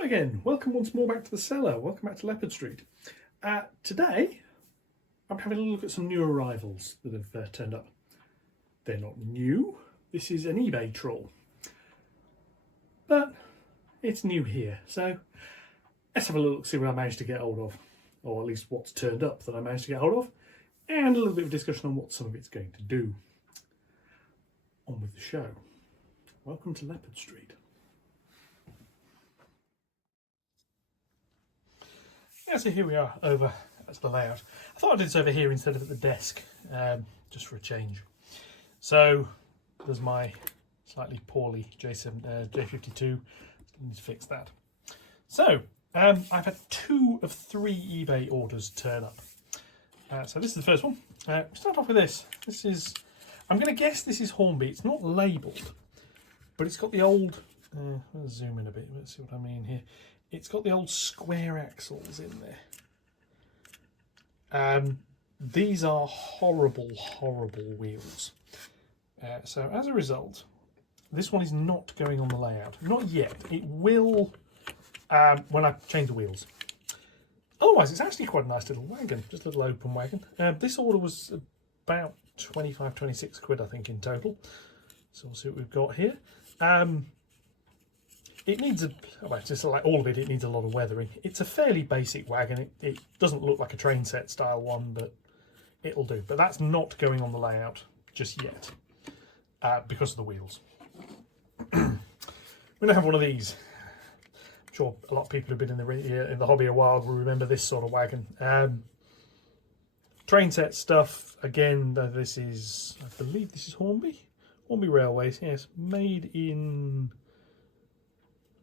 Hello again, welcome once more back to the cellar, welcome back to Leopard Street. Today I'm having a look at some new arrivals that have turned up. They're not new, this is an eBay trawl, but it's new here, so let's have a look, see what I managed to get hold of, or at least what's turned up that I managed to get hold of, and a little bit of discussion on what some of it's going to do. On with the show. Welcome to Leopard Street. Yeah, so here we are over at the layout. I thought I'd do this over here instead of at the desk, just for a change. So there's my slightly poorly J52. Need to fix that. So I've had 2 of 3 eBay orders turn up. So this is the first one. Start off with this. This is, I'm going to guess this is Hornby. It's not labelled, but it's got the old. I'll zoom in a bit. Let's see what I mean here. It's got the old square axles in there. These are horrible, horrible wheels. So as a result, this one is not going on the layout. Not yet. It will when I change the wheels. Otherwise, it's actually quite a nice little wagon, just a little open wagon. This order was about 25, 26 quid, I think, in total. So we'll see what we've got here. It needs just like all of it, it needs a lot of weathering. It's a fairly basic wagon. It doesn't look like a train set style one, but it'll do. But that's not going on the layout just yet because of the wheels. We're gonna have one of these. I'm sure a lot of people who've been in the hobby a while will remember this sort of wagon. Train set stuff. Again, this is, I believe this is Hornby Railways. Yes,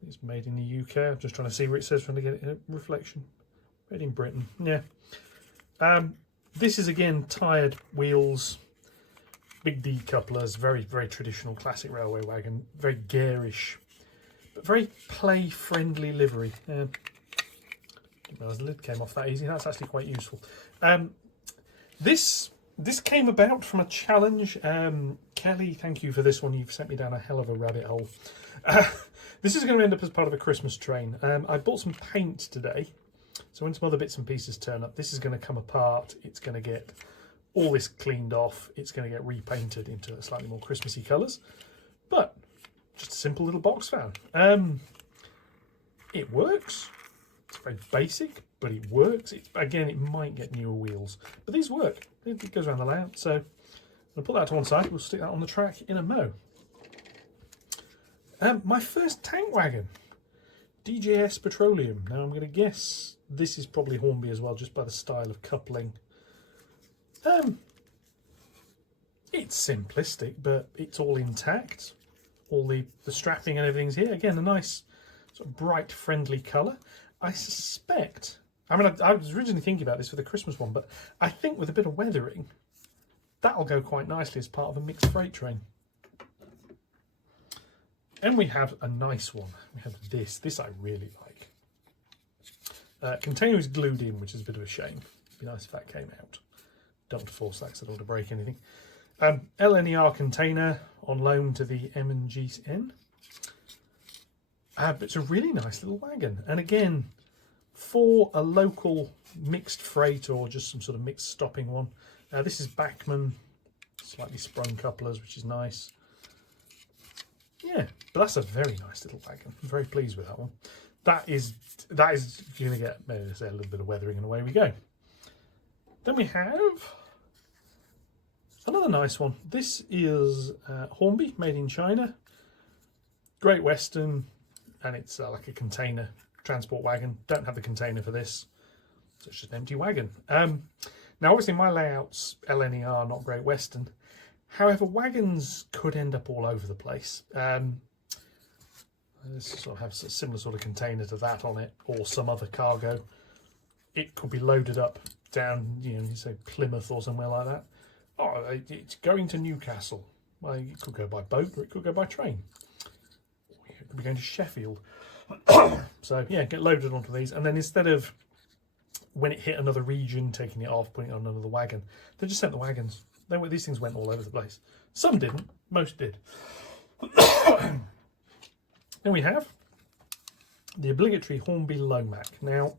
it's made in the UK. I'm just trying to see where it says, trying to get it in a reflection. Made in Britain, yeah. This is again tired wheels, big D couplers, very, very traditional classic railway wagon, very garish, but very play-friendly livery. Didn't realise the lid came off that easy. That's actually quite useful. This came about from a challenge. Kelly, thank you for this one. You've sent me down a hell of a rabbit hole. This is going to end up as part of a Christmas train. I bought some paint today, so when some other bits and pieces turn up, this is going to come apart. It's going to get all this cleaned off. It's going to get repainted into slightly more Christmassy colours. But just a simple little box fan. It works. It's very basic, but it works. Again, it might get newer wheels, but these work. It goes around the layout. So I'll put that to one side. We'll stick that on the track in a mo. My first tank wagon, DJS Petroleum. Now I'm going to guess this is probably Hornby as well, just by the style of coupling. It's simplistic, but it's all intact. All the strapping and everything's here. Again, a nice sort of bright, friendly colour. I suspect, I was originally thinking about this for the Christmas one, but I think with a bit of weathering, that'll go quite nicely as part of a mixed freight train. And we have a nice one. We have this I really like. Container is glued in, which is a bit of a shame. It'd be nice if that came out. Don't want to force that because I don't want to break anything. LNER container on loan to the M&GN. But it's a really nice little wagon. And again, for a local mixed freight or just some sort of mixed stopping one. This is Bachmann, slightly sprung couplers, which is nice. Yeah, but that's a very nice little wagon. I'm very pleased with that one. That is going to get, maybe say, a little bit of weathering and away we go. Then we have another nice one. This is Hornby, made in China. Great Western, and it's like a container transport wagon. Don't have the container for this, so it's just an empty wagon. Now, obviously, my layout's LNER, not Great Western. However, wagons could end up all over the place. This sort of has a similar sort of container to that on it, or some other cargo. It could be loaded up down, you say Plymouth or somewhere like that. Oh, it's going to Newcastle. Well, it could go by boat or it could go by train. It could be going to Sheffield. So yeah, get loaded onto these, and then instead of when it hit another region, taking it off, putting it on another wagon, they just sent the wagons. These things went all over the place. Some didn't, most did. Then we have the obligatory Hornby Lomac. Now,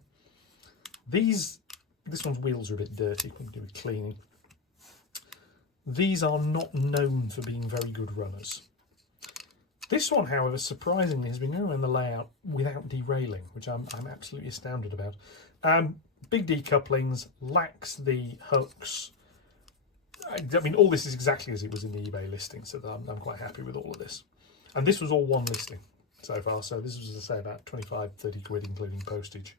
this one's wheels are a bit dirty, can do with cleaning. These are not known for being very good runners. This one, however, surprisingly has been going around the layout without derailing, which I'm absolutely astounded about. Big decouplings, lacks the hooks. I mean, all this is exactly as it was in the eBay listing, so I'm quite happy with all of this. And this was all one listing so far, so this was, as I say, about 25, 30 quid, including postage.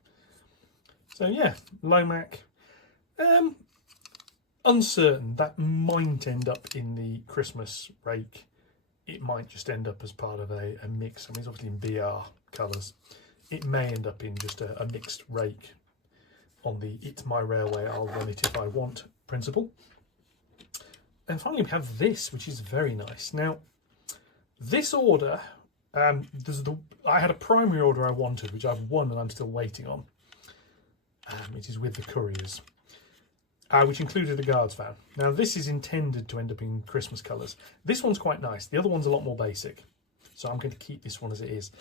So yeah, Lomac. Uncertain, that might end up in the Christmas rake. It might just end up as part of a mix. I mean, it's obviously in BR colours. It may end up in just a mixed rake on the It's My Railway, I'll run it if I want principle. And finally we have this, which is very nice. Now, this order, I had a primary order I wanted, which I've won and I'm still waiting on. It is with the couriers. Which included a guards van. Now this is intended to end up in Christmas colours. This one's quite nice. The other one's a lot more basic. So I'm going to keep this one as it is.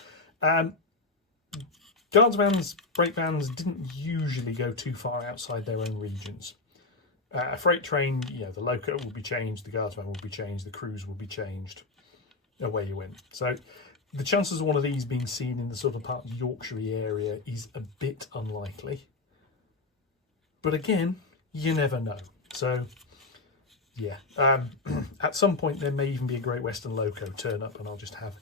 Guards vans, brake vans didn't usually go too far outside their own regions. A freight train, the loco will be changed, the guards van will be changed, the crews will be changed. Away you went. So the chances of one of these being seen in the sort of part of the Yorkshire area is a bit unlikely. But again, you never know. So, yeah. At some point, there may even be a Great Western Loco turn up, and I'll just have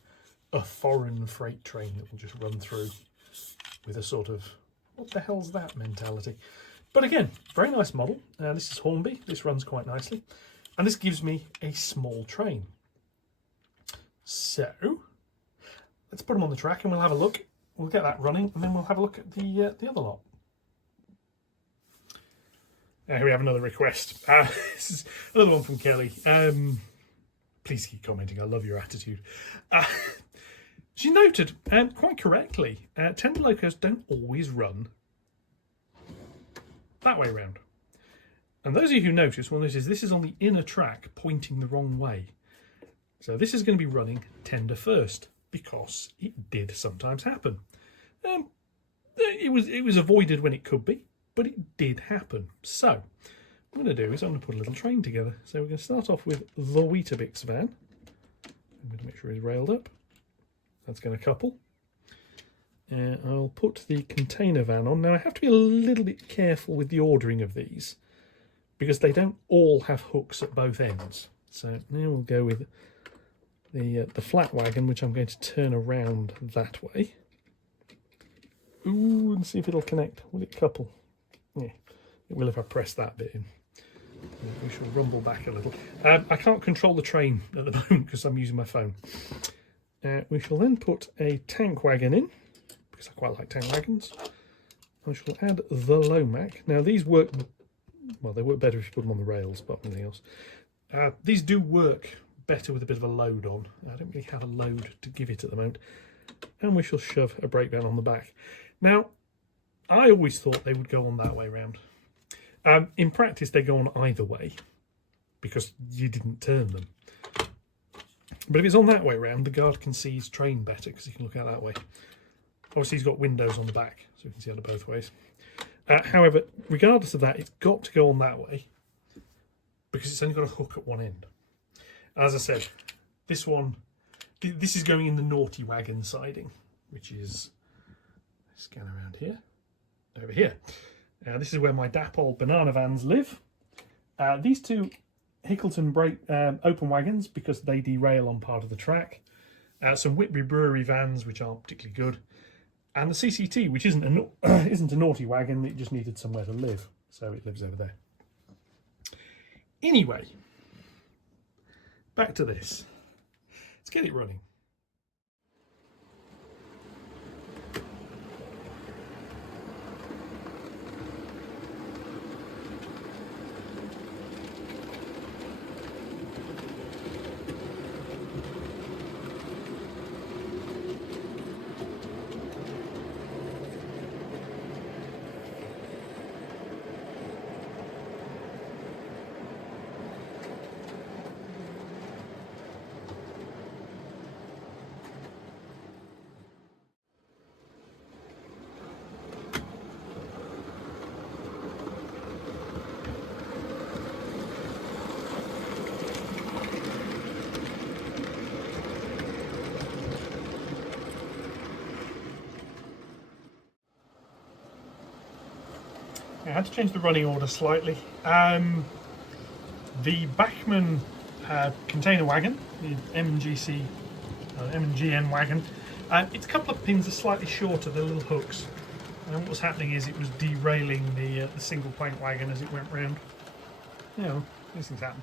a foreign freight train that will just run through with a sort of, what the hell's that mentality? But again, very nice model. This is Hornby. This runs quite nicely. And this gives me a small train. So, let's put them on the track and we'll have a look. We'll get that running, and then we'll have a look at the other lot. Here we have another request. This is another one from Kelly. Please keep commenting. I love your attitude. She noted, quite correctly, tender locos don't always run that way round. And those of you who notice will notice this is on the inner track pointing the wrong way. So this is going to be running tender first, because it did sometimes happen. It was avoided when it could be, but it did happen. So what I'm going to do is I'm going to put a little train together. So we're going to start off with the Weetabix van. I'm going to make sure it's railed up. That's going to couple. I'll put the container van on. Now I have to be a little bit careful with the ordering of these, because they don't all have hooks at both ends. So now we'll go with the flat wagon, which I'm going to turn around that way. Ooh, and see if it'll connect. Will it couple? Yeah, it will if I press that bit in. We shall rumble back a little. I can't control the train at the moment because I'm using my phone. We shall then put a tank wagon in, because I quite like tank wagons. I shall add the Lomac. Now these work, well, they work better if you put them on the rails, but anything else. These do work better with a bit of a load on. I don't really have a load to give it at the moment. And we shall shove a brake van on the back. Now, I always thought they would go on that way round. In practice, they go on either way, because you didn't turn them. But if it's on that way round, the guard can see his train better, because he can look out that way. Obviously, he's got windows on the back, so you can see out of both ways. However, regardless of that, it's got to go on that way, because it's only got a hook at one end. As I said, this is going in the naughty wagon siding, which is, scan around here, over here. This is where my dap old banana vans live. These two Hickleton open wagons, because they derail on part of the track. Some Whitby Brewery vans, which aren't particularly good. And the CCT, which isn't a naughty wagon, it just needed somewhere to live. So it lives over there. Anyway, back to this. Let's get it running. I had to change the running order slightly. The Bachmann container wagon, the M&GC, M&GN wagon, its couple of pins are slightly shorter, the little hooks. And what was happening is it was derailing the single plank wagon as it went round. You know, these things happen.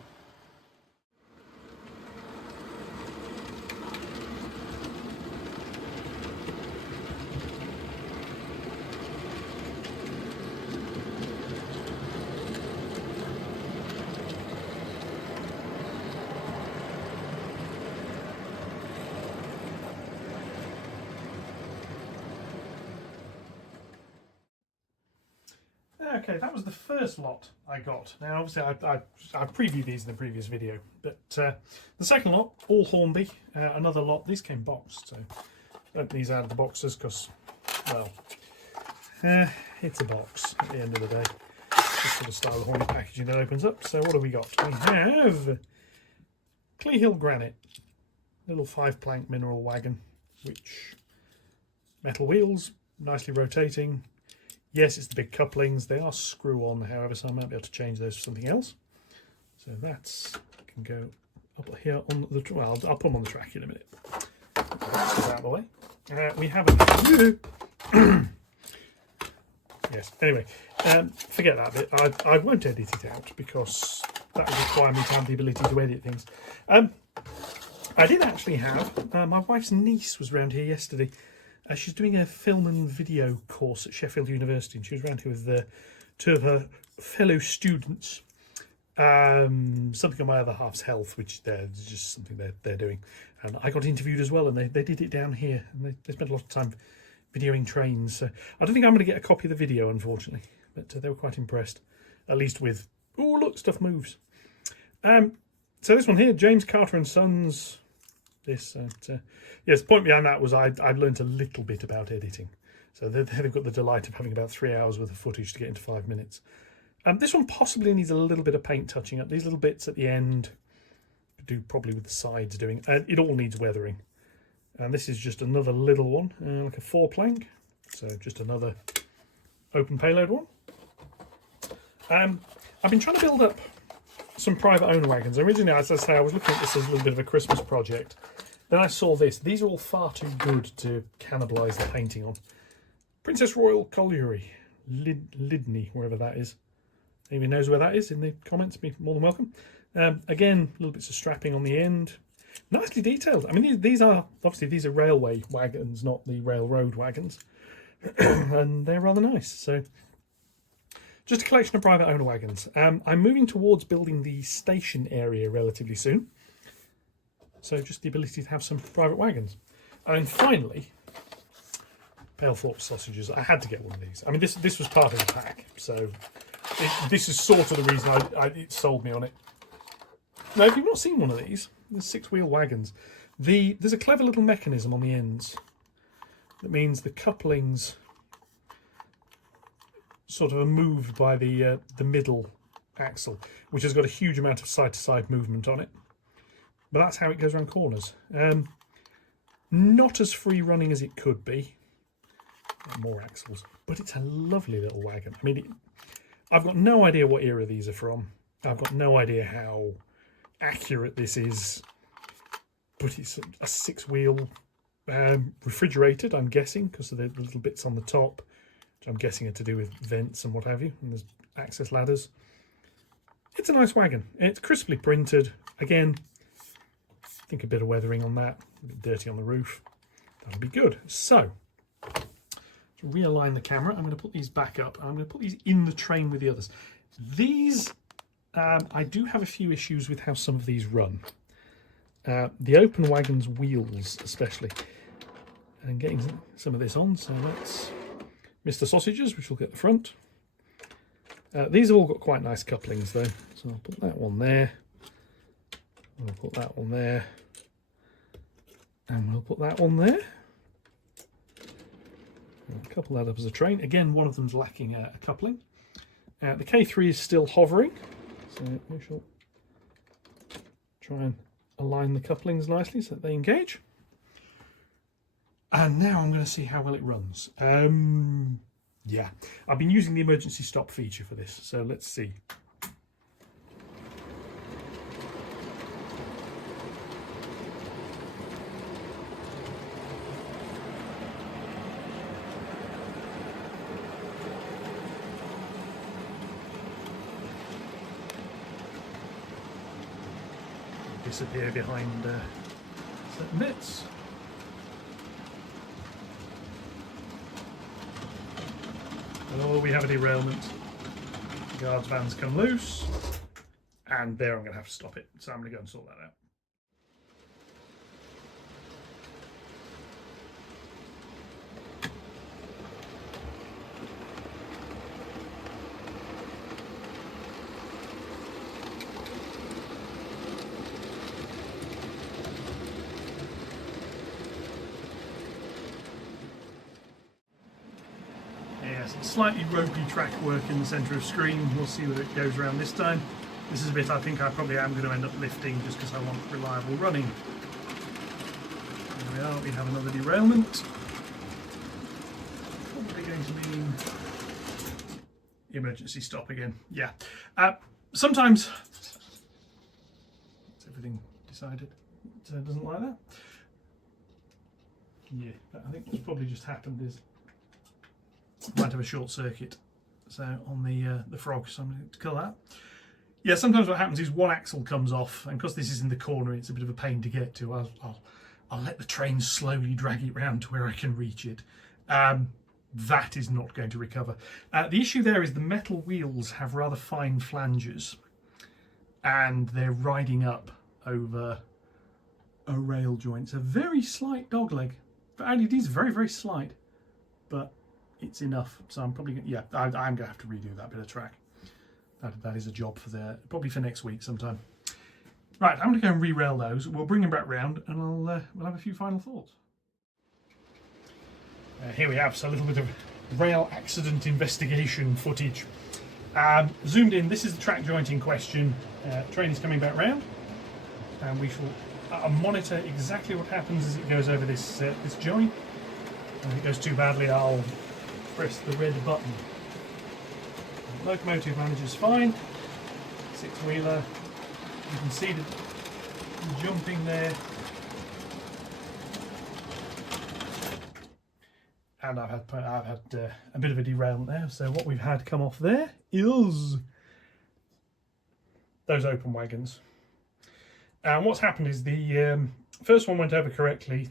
Okay, that was the first lot I got. Now, obviously, I previewed these in the previous video, but the second lot, all Hornby, another lot. These came boxed, so don't these out of the boxes because, well, it's a box at the end of the day. This sort of style of Hornby packaging that opens up. So what have we got? We have Clee Hill Granite, little 5-plank mineral wagon, which metal wheels, nicely rotating. Yes, it's the big couplings. They are screw-on, however, so I might be able to change those for something else. So that's can go up here on the. Well, I'll put them on the track in a minute. That's out of the way. We have a. Yes. Anyway, forget that bit. I won't edit it out because that would require me to have the ability to edit things. I did actually have my wife's niece was around here yesterday. She's doing a film and video course at Sheffield University, and she was around here with two of her fellow students. Something on my other half's health, which is just something they're doing. And I got interviewed as well, and they did it down here, and they spent a lot of time videoing trains. So I don't think I'm going to get a copy of the video, unfortunately, but they were quite impressed, at least with, oh look, stuff moves. So this one here, James Carter and Sons. This, yes, the point behind that was I'd learned a little bit about editing. So they've got the delight of having about 3 hours worth of footage to get into 5 minutes. This one possibly needs a little bit of paint touching up. These little bits at the end, do probably with the sides doing, it all needs weathering. And this is just another little one, like a 4-plank. So just another open payload one. I've been trying to build up some private owner wagons. Originally, as I say, I was looking at this as a little bit of a Christmas project. Then I saw this. These are all far too good to cannibalise the painting on. Princess Royal Colliery, Lydney, wherever that is. Anyone knows where that is in the comments, be more than welcome. Again, little bits of strapping on the end. Nicely detailed. I mean, these are railway wagons, not the railroad wagons. And they're rather nice. So, just a collection of private owner wagons. I'm moving towards building the station area relatively soon. So just the ability to have some private wagons. And finally, Palethorpe sausages. I had to get one of these. I mean, this was part of the pack. So this is sort of the reason it sold me on it. Now, if you've not seen one of these, there's 6-wheel wagons. There's a clever little mechanism on the ends. That means the couplings sort of are moved by the middle axle, which has got a huge amount of side-to-side movement on it. But that's how it goes around corners. Not as free running as it could be. More axles, but it's a lovely little wagon. I mean, I've got no idea what era these are from. I've got no idea how accurate this is, but it's a 6-wheel refrigerated, I'm guessing, because of the little bits on the top, which I'm guessing are to do with vents and what have you, and there's access ladders. It's a nice wagon. It's crisply printed. Again, I think a bit of weathering on that, a bit dirty on the roof. That'll be good. So, to realign the camera, I'm going to put these back up. I'm going to put these in the train with the others. These, I do have a few issues with how some of these run. The open wagon's wheels, especially. And getting some of this on, so let's Mr. Sausages, which will get the front. These have all got quite nice couplings though, so I'll put that one there. We'll put that one there. And we'll put that one there. And couple that up as a train. Again, one of them's lacking a coupling. The K3 is still hovering, so we shall try and align the couplings nicely so that they engage. And now I'm going to see how well it runs. Yeah, I've been using the emergency stop feature for this, so let's see. Disappear behind certain bits. Oh, we have a derailment. The guard's van's come loose, and there I'm going to have to stop it. So I'm going to go and sort that out. Yes, slightly ropey track work in the centre of screen. We'll see whether it goes around this time. This is a bit I think I probably am going to end up lifting just because I want reliable running. There we are, we have another derailment. Probably going to be emergency stop again. Yeah. Sometimes is everything decided it doesn't like that. Yeah, I think what's probably just happened is might have a short circuit so on the frog, so I'm going to kill that. Yeah, sometimes what happens is one axle comes off, and because this is in the corner it's a bit of a pain to get to. I'll let the train slowly drag it round to where I can reach it. That is not going to recover. The issue there is the metal wheels have rather fine flanges and they're riding up over a rail joint. It's a very slight dogleg, and it is very, very slight, but it's enough. So I'm probably going to, yeah, I'm going to have to redo that bit of track. That is a job for probably for next week sometime. Right, I'm going to go and re-rail those. We'll bring them back round, and we'll have a few final thoughts. Here we have, so a little bit of rail accident investigation footage. Zoomed in, this is the track joint in question. Train is coming back round, and we shall monitor exactly what happens as it goes over this joint. If it goes too badly, I'll press the red button. Locomotive manager's fine. Six-wheeler, you can see the jumping there. And I've had a bit of a derailment there. So what we've had come off there is those open wagons. And what's happened is the first one went over correctly,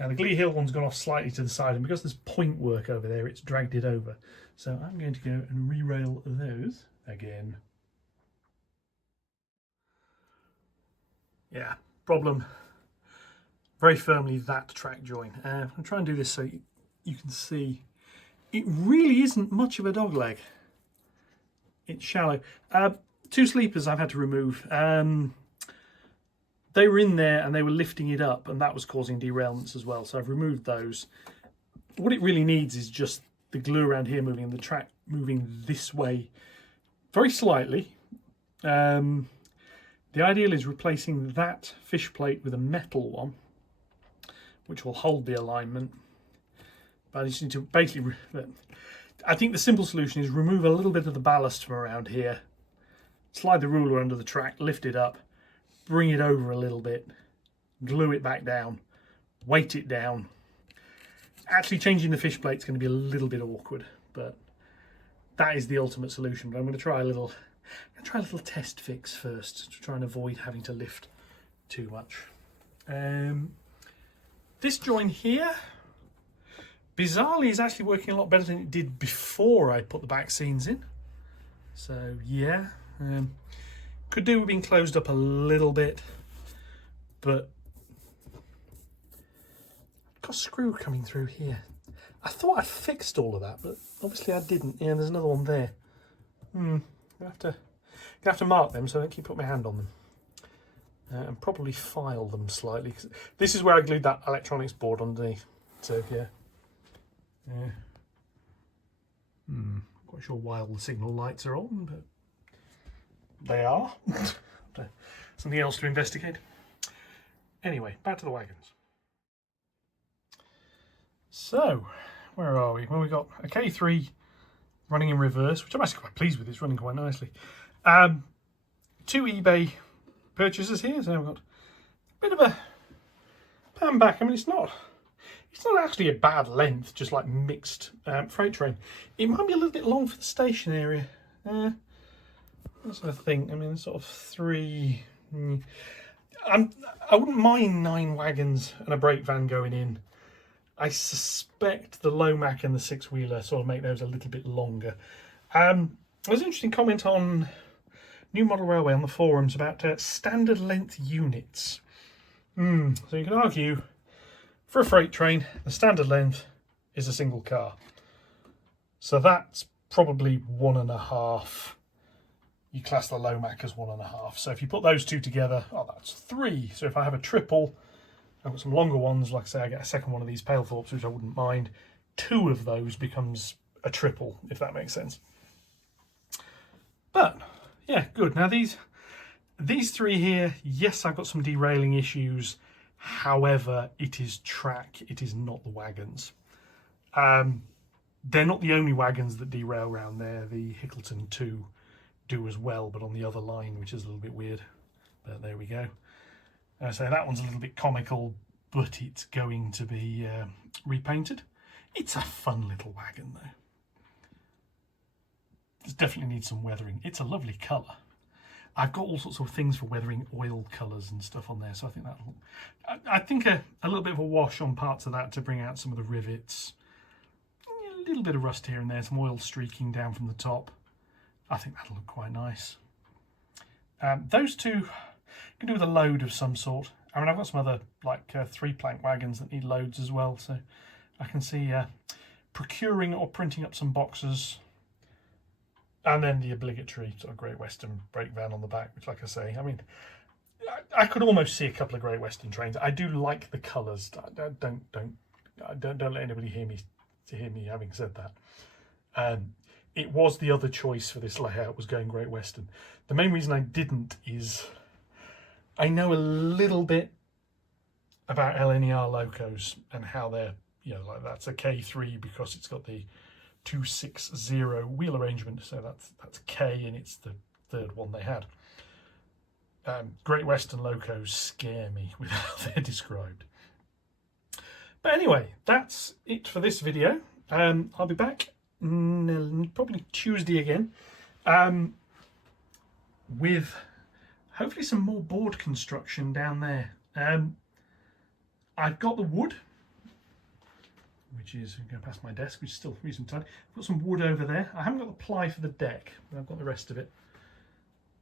and the Glee Hill one's gone off slightly to the side, and because there's point work over there, it's dragged it over. So I'm going to go and re-rail those again. Yeah, problem. Very firmly that track joint. I'm trying to do this so you can see it really isn't much of a dog leg. It's shallow. Two sleepers I've had to remove. They were in there and they were lifting it up, and that was causing derailments as well. So I've removed those. What it really needs is just the glue around here moving and the track moving this way very slightly. The ideal is replacing that fish plate with a metal one, which will hold the alignment. But I just need to basically, I think the simple solution is remove a little bit of the ballast from around here, slide the ruler under the track, lift it up, bring it over a little bit, glue it back down, weight it down. Actually changing the fish plate is going to be a little bit awkward, but that is the ultimate solution. But I'm going to try a little test fix first to try and avoid having to lift too much. This joint here, bizarrely, is actually working a lot better than it did before I put the back scenes in. So yeah, could do with being closed up a little bit, but I've got a screw coming through here. I thought I'd fixed all of that, but obviously I didn't. Yeah, there's another one there. I have to mark them so I don't keep putting my hand on them. And probably file them slightly. This is where I glued that electronics board underneath. So yeah. Quite sure why all the signal lights are on, but they are. Something else to investigate. Anyway, back to the wagons. So where are we? Well, we've got a K3 running in reverse, which I'm actually quite pleased with. It's running quite nicely. 2 eBay purchases here, so I've got a bit of a pan back. I mean, it's not actually a bad length, just like mixed freight train. It might be a little bit long for the station area. That's what I think. I mean, sort of 3. I wouldn't mind 9 wagons and a brake van going in. I suspect the Lomac and the 6-wheeler sort of make those a little bit longer. There's an interesting comment on New Model Railway on the forums about standard length units. So you can argue, for a freight train, the standard length is a single car. So that's probably 1.5. You class the Lomac as 1.5. So if you put those two together, oh, that's 3. So if I have a triple, I've got some longer ones, like I say, I get a second one of these Palethorpes, which I wouldn't mind. 2 of those becomes a triple, if that makes sense. But, yeah, good. Now, these 3 here, yes, I've got some derailing issues. However, it is track, it is not the wagons. They're not the only wagons that derail around there. The Hickleton 2 do as well, but on the other line, which is a little bit weird. But there we go. So that one's a little bit comical, but it's going to be repainted. It's a fun little wagon, though. This definitely needs some weathering. It's a lovely colour. I've got all sorts of things for weathering, oil colours and stuff on there, so I think that'll... I think a little bit of a wash on parts of that to bring out some of the rivets. A little bit of rust here and there, some oil streaking down from the top. I think that'll look quite nice. Those 2... can do with a load of some sort. I mean, I've got some other like 3-plank wagons that need loads as well, so I can see procuring or printing up some boxes, and then the obligatory sort of Great Western brake van on the back, which, like I say, I mean, I could almost see a couple of Great Western trains. I do like the colours. Don't let anybody hear me having said that. It was the other choice for this layout, was going Great Western. The main reason I didn't is I know a little bit about LNER locos and how they're, you know, like that's a K3 because it's got the 260 wheel arrangement, so that's K, and it's the 3rd one they had. Great Western locos scare me with how they're described. But anyway, that's it for this video. I'll be back probably Tuesday again with hopefully some more board construction down there. I've got the wood, which is going past my desk, which is still reasonably tight. I've got some wood over there. I haven't got the ply for the deck, but I've got the rest of it.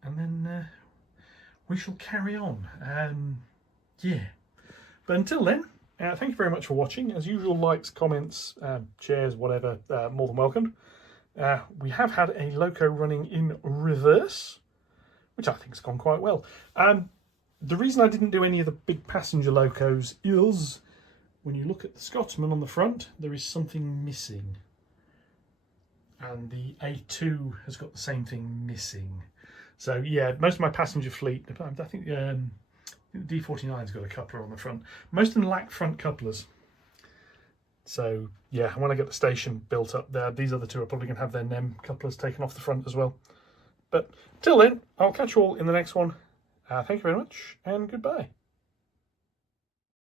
And then we shall carry on. Yeah. But until then, thank you very much for watching. As usual, likes, comments, shares, whatever, more than welcome. We have had a loco running in reverse, which I think has gone quite well. The reason I didn't do any of the big passenger locos is when you look at the Scotsman on the front, there is something missing. And the A2 has got the same thing missing. So yeah, most of my passenger fleet, I think the D49's got a coupler on the front. Most of them lack front couplers. So yeah, when I get the station built up there, these other 2 are probably going to have their NEM couplers taken off the front as well. But till then, I'll catch you all in the next one. Thank you very much, and goodbye.